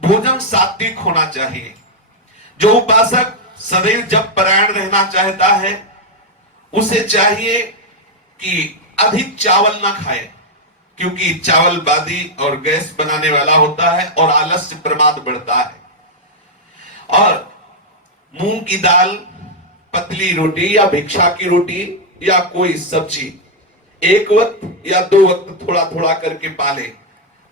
भोजन सात्विक होना चाहिए। जो उपासक सदैव जप परायण रहना चाहता है उसे चाहिए कि अधिक चावल ना खाए, क्योंकि चावल बादी और गैस बनाने वाला होता है और आलस्य प्रमाद बढ़ता है। और मूंग की दाल, पतली रोटी या भिक्षा की रोटी या कोई सब्जी एक वक्त या 2 वक्त थोड़ा थोड़ा करके पाले।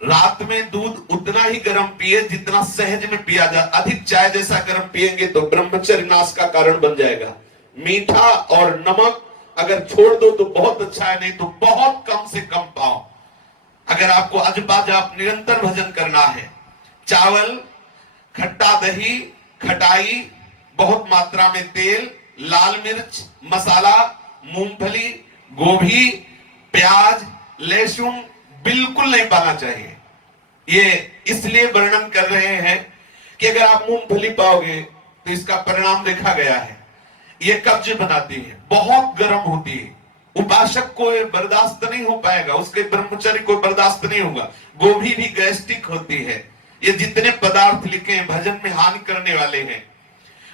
रात में दूध उतना ही गर्म पिए जितना सहज में पिया जा। अधिक चाय जैसा गर्म पिएंगे तो ब्रह्मचर्य नाश का कारण बन जाएगा। मीठा और नमक अगर छोड़ दो तो बहुत अच्छा है, नहीं तो बहुत कम से कम पाओ। अगर आपको अजपा जाप निरंतर भजन करना है, चावल, खट्टा दही, खटाई, बहुत मात्रा में तेल, लाल मिर्च, मसाला, मूंगफली, गोभी, प्याज, लहसुन बिल्कुल नहीं पाना चाहिए। ये इसलिए वर्णन कर रहे हैं कि अगर आप मूंगफली पाओगे तो इसका परिणाम देखा गया है, ये कब्ज बनाती है, बहुत गर्म होती है, उपासक को बर्दाश्त नहीं हो पाएगा, उसके ब्रह्मचर्य को बर्दाश्त नहीं होगा। गोभी भी गैस्ट्रिक होती है। ये जितने पदार्थ लिखे हैं भजन में हानि करने वाले हैं।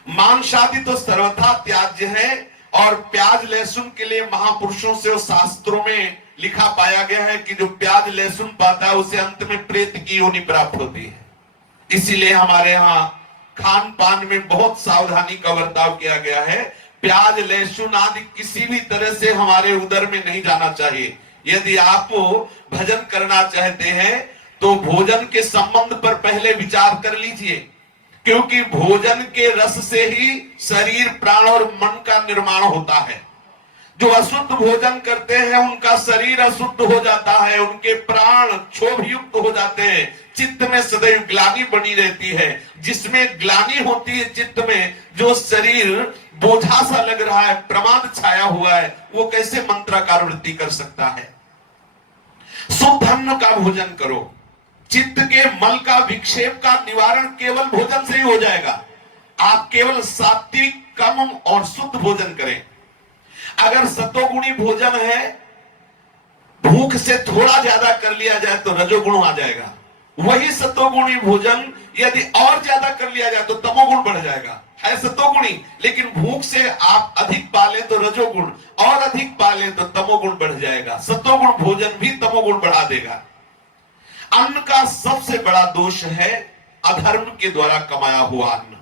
मांस आदि तो सर्वथा त्याज्य है, और प्याज लहसुन के लिए महापुरुषों से और शास्त्रों में लिखा पाया गया है कि जो प्याज लहसुन पाता है उसे अंत में प्रेत की योनि प्राप्त होती है। इसीलिए हमारे यहाँ खान पान में बहुत सावधानी का बर्ताव किया गया है। प्याज लहसुन आदि किसी भी तरह से हमारे उदर में नहीं जाना चाहिए। यदि आप भजन करना चाहते हैं तो भोजन के संबंध पर पहले विचार कर लीजिए, क्योंकि भोजन के रस से ही शरीर, प्राण और मन का निर्माण होता है। जो अशुद्ध भोजन करते हैं उनका शरीर अशुद्ध हो जाता है, उनके प्राण क्षोभ युक्त हो जाते हैं, चित्त में सदैव ग्लानि बनी रहती है। जिसमें ग्लानि होती है चित्त में, जो शरीर बोझा सा लग रहा है, प्रमाद छाया हुआ है, वो कैसे मंत्राकार वृत्ति कर सकता है। शुद्ध अन्न का भोजन करो। चित्त के मल का, विक्षेप का निवारण केवल भोजन से ही हो जाएगा। आप केवल सात्विक, कम और शुद्ध भोजन करें। अगर सतोगुणी भोजन है, भूख से थोड़ा ज्यादा कर लिया जाए तो रजोगुण आ जाएगा। वही सतोगुणी भोजन यदि और ज्यादा कर लिया जाए तो तमोगुण बढ़ जाएगा। है सतोगुणी, लेकिन भूख से आप अधिक पाले तो रजोगुण, और अधिक पाले तो तमोगुण बढ़ जाएगा। सतोगुण भोजन भी तमोगुण बढ़ा देगा। अन्न का सबसे बड़ा दोष है अधर्म के द्वारा कमाया हुआ अन्न।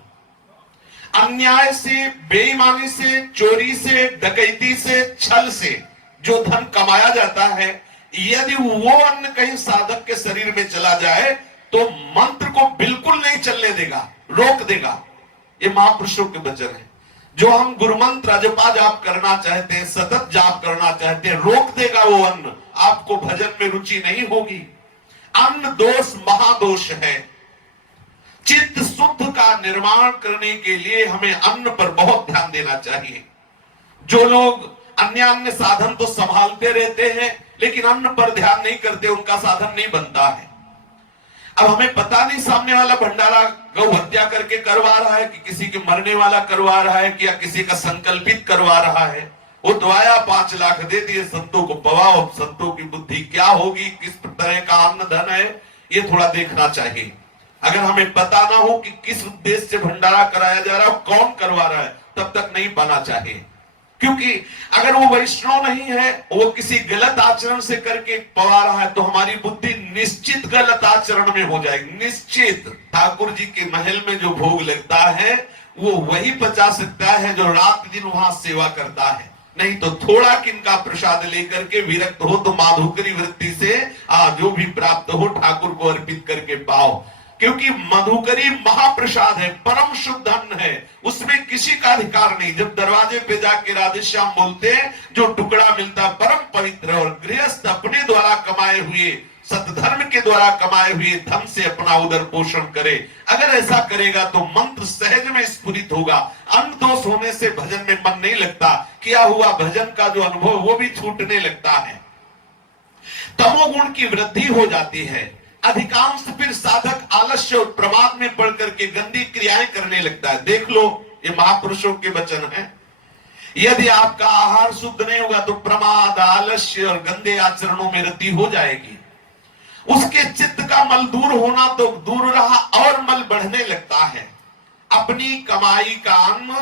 अन्याय से, बेईमानी से, चोरी से, डकैती से, छल से जो धन कमाया जाता है, यदि वो अन्न कहीं साधक के शरीर में चला जाए तो मंत्र को बिल्कुल नहीं चलने देगा, रोक देगा। ये महापुरुषों के वचन है। जो हम गुरु मंत्र अजपा जाप करना चाहते हैं, सतत जाप करना चाहते हैं, रोक देगा वो अन्न। आपको भजन में रुचि नहीं होगी। अन्न दोष महादोष है। चित्त शुद्ध का निर्माण करने के लिए हमें अन्न पर बहुत ध्यान देना चाहिए। जो लोग अन्य अन्य साधन तो संभालते रहते हैं लेकिन अन्न पर ध्यान नहीं करते, उनका साधन नहीं बनता है। अब हमें पता नहीं सामने वाला भंडारा गौ हत्या करके करवा रहा है कि किसी के मरने वाला करवा रहा है कि या किसी का संकल्पित करवा रहा है। वो दवाया 5 लाख दे दिए, संतों को पवाओ। संतों की बुद्धि क्या होगी, किस तरह का अन्न धन है, ये थोड़ा देखना चाहिए। अगर हमें पता ना हो कि किस उद्देश्य से भंडारा कराया जा रहा है, कौन करवा रहा है, तब तक नहीं पाना चाहिए। क्योंकि अगर वो वैष्णव नहीं है, वो किसी गलत आचरण से करके पवा रहा है, तो हमारी बुद्धि निश्चित गलत आचरण में हो जाएगी। निश्चित। ठाकुर जी के महल में जो भोग लगता है वो वही पचा सकता है जो रात दिन वहां सेवा करता है। नहीं तो थोड़ा किनका प्रसाद लेकर के विरक्त हो तो माधुकरी वृत्ति से जो भी प्राप्त हो ठाकुर को अर्पित करके पाओ। क्योंकि मधुकरी महाप्रसाद है, परम शुद्ध अन्न है, उसमें किसी का अधिकार नहीं। जब दरवाजे पे जाके राधेश्याम बोलते हैं, जो टुकड़ा मिलता परम पवित्र, और गृहस्थ अपने द्वारा कमाए हुए, सतधर्म के द्वारा कमाए हुए धन से अपना उदर पोषण करे। अगर ऐसा करेगा तो मंत्र सहज में स्फुरित होगा। अन्न दोष होने से भजन में मन नहीं लगता, किया हुआ भजन का जो अनुभव वो भी छूटने लगता है। तमोगुण की वृद्धि हो जाती है। अधिकांश फिर साधक आलस्य और प्रमाद में पड़ करके गंदी क्रियाएं करने लगता है। देख लो, ये महापुरुषों के वचन है। यदि आपका आहार शुद्ध नहीं होगा तो प्रमाद, आलस्य और गंदे आचरणों में वृद्धि हो जाएगी। उसके चित्त का मल दूर होना तो दूर रहा, और अपनी कमाई का अन्न,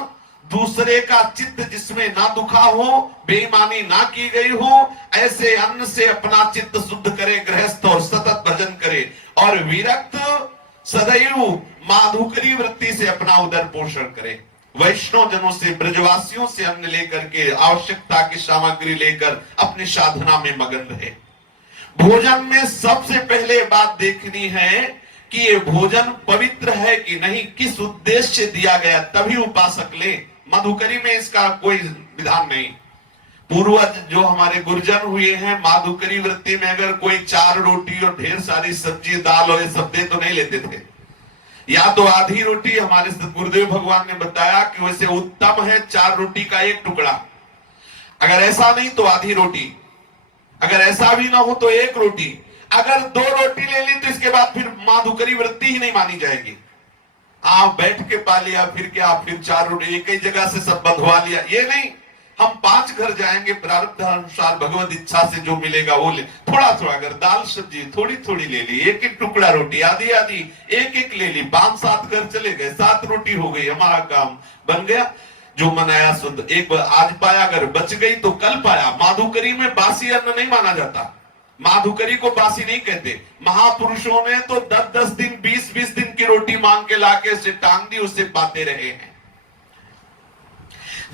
दूसरे का चित्त जिसमें ना दुखा हो, बेईमानी ना की गई हो, ऐसे अन्न से अपना चित्त शुद्ध करे गृहस्थ और सतत भजन करे। और विरक्त सदैव माधुकरी वृत्ति से अपना उदर पोषण करे। वैष्णव जनों से, ब्रजवासियों से अन्न लेकर के, आवश्यकता की सामग्री लेकर अपनी साधना में मगन रहे। भोजन में सबसे पहले बात देखनी है कि ये भोजन पवित्र है कि नहीं, किस उद्देश्य से दिया गया, तभी उपासक ले। माधुकरी में इसका कोई विधान नहीं। पूर्वज जो हमारे गुरुजन हुए हैं, माधुकरी वृत्ति में अगर कोई 4 रोटी और ढेर सारी सब्जी दाल और ये सब दे तो नहीं लेते थे, या तो आधी रोटी। हमारे गुरुदेव भगवान ने बताया कि वैसे उत्तम है 4 रोटी का 1 टुकड़ा, अगर ऐसा नहीं तो आधी रोटी, अगर ऐसा भी ना हो तो 1 रोटी। अगर 2 रोटी ले ली तो इसके बाद फिर माधुकरी वृत्ति ही नहीं मानी जाएगी। आप बैठ के पा लिया, फिर क्या, फिर 4 रोटी एक ही जगह से सब बंधवा लिया, ये नहीं। हम 5 घर जाएंगे, प्रारब्ध अनुसार भगवत इच्छा से जो मिलेगा वो ले, थोड़ा थोड़ा, अगर दाल सब्जी थोड़ी थोड़ी ले ली, 1-1 टुकड़ा रोटी, आधी आधी 1-1 ले ली, 5-7 घर चले गए, 7 रोटी हो गई, हमारा काम बन गया। जो मनाया शुद्ध, एक बार आज पाया, अगर बच गई तो कल पाया। माधुकरी में बासी अन्न नहीं माना जाता, माधुकरी को बासी नहीं कहते। महापुरुषों ने तो 10-10 दिन, 20-20 दिन की रोटी मांग के लाके उसे टांग दी, उससे पाते रहे हैं।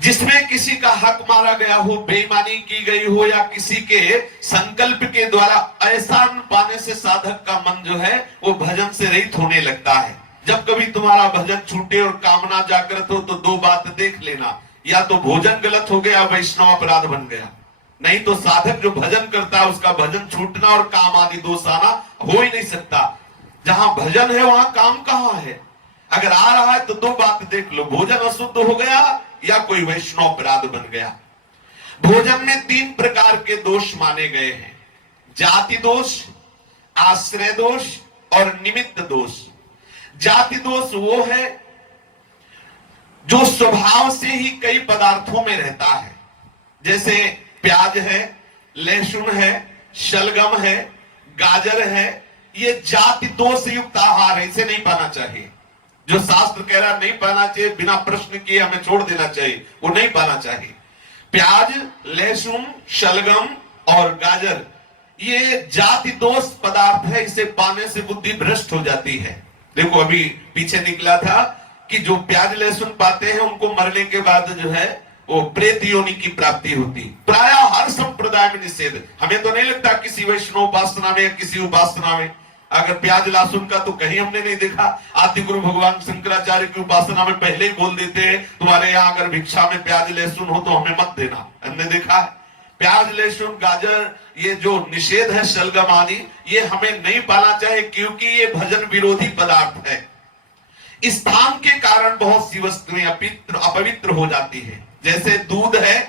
जिसमें किसी का हक मारा गया हो, बेईमानी की गई हो, या किसी के संकल्प के द्वारा ऐसा अन्न पाने से साधक का मन जो है वो भजन से रहित होने लगता है। जब कभी तुम्हारा भजन छूटे और कामना जागृत हो तो 2 बात देख लेना, या तो भोजन गलत हो गया, वैष्णव अपराध बन गया, नहीं तो साधक जो भजन करता है उसका भजन छूटना और काम आदि दोष आना हो ही नहीं सकता। जहां भजन है वहां काम कहां है? अगर आ रहा है तो 2 बात देख लो, भोजन अशुद्ध हो गया या कोई वैष्णव अपराध बन गया। भोजन में 3 प्रकार के दोष माने गए हैं, जाति दोष, आश्रय दोष और निमित्त दोष। जाति दोष वो है जो स्वभाव से ही कई पदार्थों में रहता है, जैसे प्याज है, लहसुन है, शलगम है, गाजर है, ये जाति दोष युक्त आहार है, इसे नहीं पाना चाहिए। जो शास्त्र कह रहा नहीं पाना चाहिए, बिना प्रश्न किए हमें छोड़ देना चाहिए, वो नहीं पाना चाहिए। प्याज, लहसुन, शलगम और गाजर ये जाति दोष पदार्थ है, इसे पाने से बुद्धि भ्रष्ट हो जाती है। देखो अभी पीछे निकला था कि जो प्याज लहसुन पाते हैं उनको मरने के बाद जो है वो प्रेत योनि की प्राप्ति होती। प्राय हर संप्रदाय में निषेध, हमें तो नहीं लगता किसी वैष्णव उपासना में या किसी उपासना में अगर प्याज लहसुन का तो कहीं हमने नहीं देखा। आदि गुरु भगवान शंकराचार्य की उपासना में पहले ही बोल देते हैं तुम्हारे यहाँ अगर भिक्षा में प्याज लहसुन हो तो हमें मत देना, हमने देखा है। प्याज लहसुन गाजर ये जो निषेध है, शलगम आदि, ये हमें नहीं पाना चाहिए क्योंकि ये भजन विरोधी पदार्थ है। स्थान के कारण बहुत सी वस्तुएं अपवित्र हो जाती है। जैसे दूध है,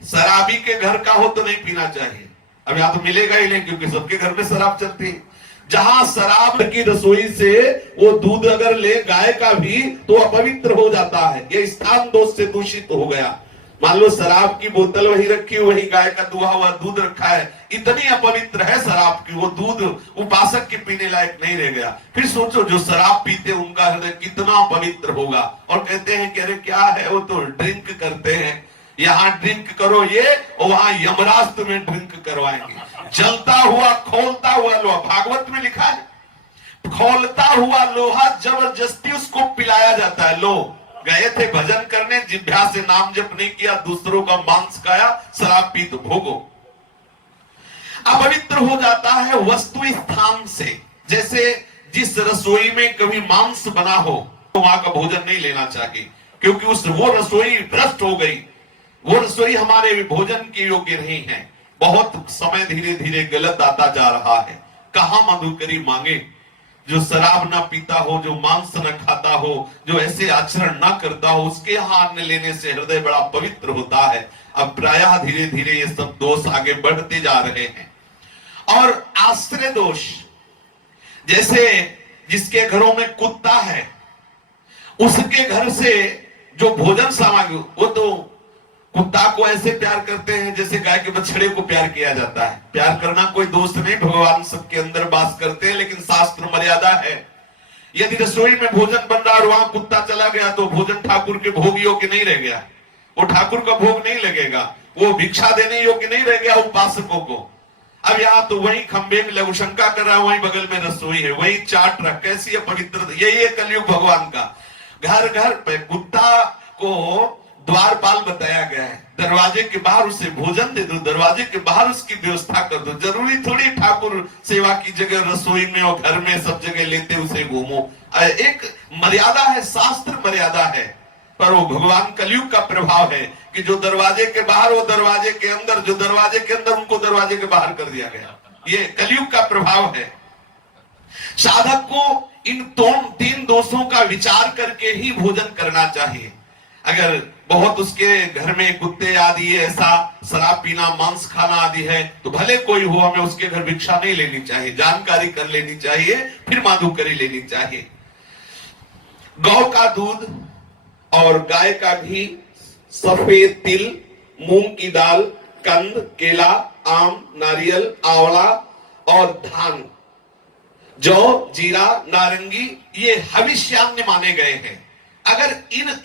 शराबी के घर का हो तो नहीं पीना चाहिए, अब यहां तो मिलेगा ही नहीं क्योंकि सबके घर में शराब चलती है। जहां शराब की रसोई से वो दूध अगर ले गाय का भी तो अपवित्र हो जाता है, ये स्थान दोष से दूषित हो गया। मान लो शराब की बोतल वही रखी, वही गाय का दुहा हुआ दूध रखा है, इतनी अपवित्र है शराब की, वो दूध उपासक के पीने लायक नहीं रह गया। फिर सोचो जो शराब पीते उनका हृदय कितना पवित्र होगा। और कहते हैं कि अरे क्या है वो तो ड्रिंक करते हैं, यहाँ ड्रिंक करो ये, और वहां यमराज तुम्हें ड्रिंक करवाएंगे। जलता हुआ खोलता हुआ लोहा, भागवत में लिखा है खोलता हुआ लोहा जबरदस्ती उसको पिलाया जाता है। लो गए थे भजन करने, जिह्वा से नाम जप नहीं किया, दूसरों का मांस खाया, शराब पी तो भोगो। अपवित्र हो जाता है वस्तु स्थान से। जैसे जिस रसोई में कभी मांस बना हो तो वहां का भोजन नहीं लेना चाहिए क्योंकि वो रसोई भ्रष्ट हो गई, वो रसोई हमारे भोजन के योग्य नहीं है। बहुत समय धीरे धीरे गलत आता जा रहा है। कहां मधुकरी मांगे जो शराब ना पीता हो, जो मांस न खाता हो, जो ऐसे आचरण ना करता हो, उसके यहाँ अन्न लेने से हृदय बड़ा पवित्र होता है। अब प्रायः धीरे धीरे ये सब दोष आगे बढ़ते जा रहे हैं। और आश्रय दोष, जैसे जिसके घरों में कुत्ता है उसके घर से जो भोजन सामग्री, वो तो कुत्ता को ऐसे प्यार करते हैं जैसे गाय के बछड़े को प्यार किया जाता है। प्यार करना कोई दोष नहीं, भगवान सबके अंदर वास करते हैं, लेकिन शास्त्र मर्यादा है। यदि रसोई में भोजन बन रहा और वहां कुत्ता चला गया तो भोजन ठाकुर के भोग योग्य नहीं रह गया, वो ठाकुर का भोग नहीं लगेगा, वो भिक्षा देने योग्य नहीं रह गया उपासकों को। अब यहाँ तो वही खंबे में लघु शंका कर रहा है, वही बगल में रसोई है, वही चाट रहा, कैसी है पवित्र। यही है कलयुग भगवान का। घर घर पे कुत्ता को द्वारपाल बताया गया है, दरवाजे के बाहर उसे भोजन दे दो, दरवाजे के बाहर उसकी व्यवस्था कर दो। जरूरी थोड़ी ठाकुर सेवा की जगह रसोई में और घर में सब जगह लेते उसे घूमो। एक मर्यादा है, शास्त्र मर्यादा है, पर वो भगवान कलयुग का प्रभाव है कि जो दरवाजे के बाहर वो दरवाजे के अंदर, जो दरवाजे के अंदर उनको दरवाजे के बाहर कर दिया गया। ये कलयुग का प्रभाव है। साधक को इन तीन दोषों का विचार करके ही भोजन करना चाहिए। अगर बहुत उसके घर में कुत्ते आदि ऐसा शराब पीना, मांस खाना आदि है, तो भले कोई हो, हमें उसके घर भिक्षा नहीं लेनी चाहिए, जानकारी कर लेनी चाहिए, फिर माधुकरी लेनी चाहिए। गौ का दूध और गाय का घी, सफेद तिल, मूंग की दाल, कंद, केला, आम, नारियल, आंवला और धान, जौ, जीरा, नारंगी, ये हविष्यान्न माने गए हैं। अगर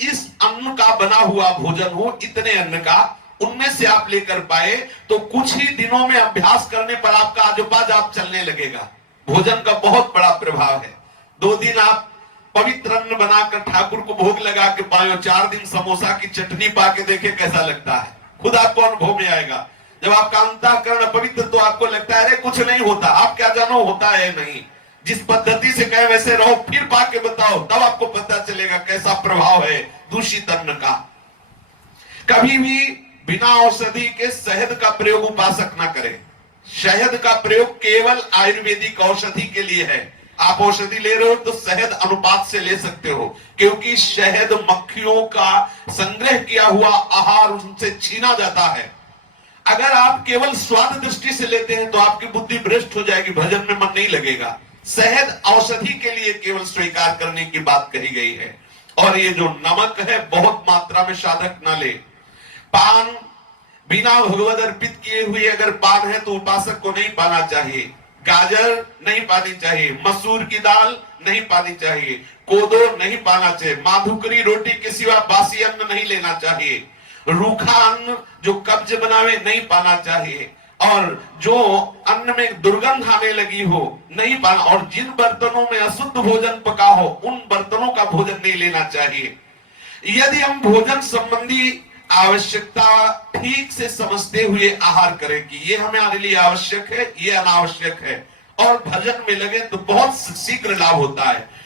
इस अन्न का बना हुआ भोजन हो, इतने अन्न का, उनमें से आप लेकर पाए तो कुछ ही दिनों में अभ्यास करने पर आपका आजोपाजाप चलने लगेगा। भोजन का बहुत बड़ा प्रभाव है। 2 दिन आप पवित्र अन्न बनाकर ठाकुर को भोग लगा के पाए, 4 दिन समोसा की चटनी पाके देखे कैसा लगता है, खुद आपको अनुभव में आएगा। जब आपका अंतःकरण पवित्र तो आपको लगता है अरे कुछ नहीं होता, आप क्या जानो होता है नहीं। जिस पद्धति से कहे वैसे रहो, फिर पाके बताओ, तब आपको पता चलेगा कैसा प्रभाव है दूषित अन्न का। कभी भी बिना औषधि के शहद का प्रयोग उपासक ना करें। शहद का प्रयोग केवल आयुर्वेदिक औषधि के लिए है। आप औषधि ले रहे हो तो शहद अनुपात से ले सकते हो, क्योंकि शहद मक्खियों का संग्रह किया हुआ आहार उनसे छीना जाता है। अगर आप केवल स्वाद दृष्टि से लेते हैं तो आपकी बुद्धि भ्रष्ट हो जाएगी, भजन में मन नहीं लगेगा। शहद औषधि के लिए केवल स्वीकार करने की बात कही गई है। और ये जो नमक है बहुत मात्रा में साधक ना ले। पान बिना भगवद अर्पित किए हुए अगर पान है तो उपासक को नहीं पाना चाहिए। गाजर नहीं पानी चाहिए, मसूर की दाल नहीं पानी चाहिए, कोदो नहीं पाना चाहिए, माधुकरी रोटी के सिवा बासी अन्न नहीं लेना चाहिए, रूखा अन्न जो कब्ज बनावे नहीं पाना चाहिए, और जो अन्न में दुर्गंध आने लगी हो नहीं पाना, और जिन बर्तनों में अशुद्ध भोजन पका हो उन बर्तनों का भोजन नहीं लेना चाहिए। यदि हम भोजन संबंधी आवश्यकता ठीक से समझते हुए आहार करें कि ये हमारे लिए आवश्यक है, ये अनावश्यक है, और भजन में लगे तो बहुत शीघ्र लाभ होता है।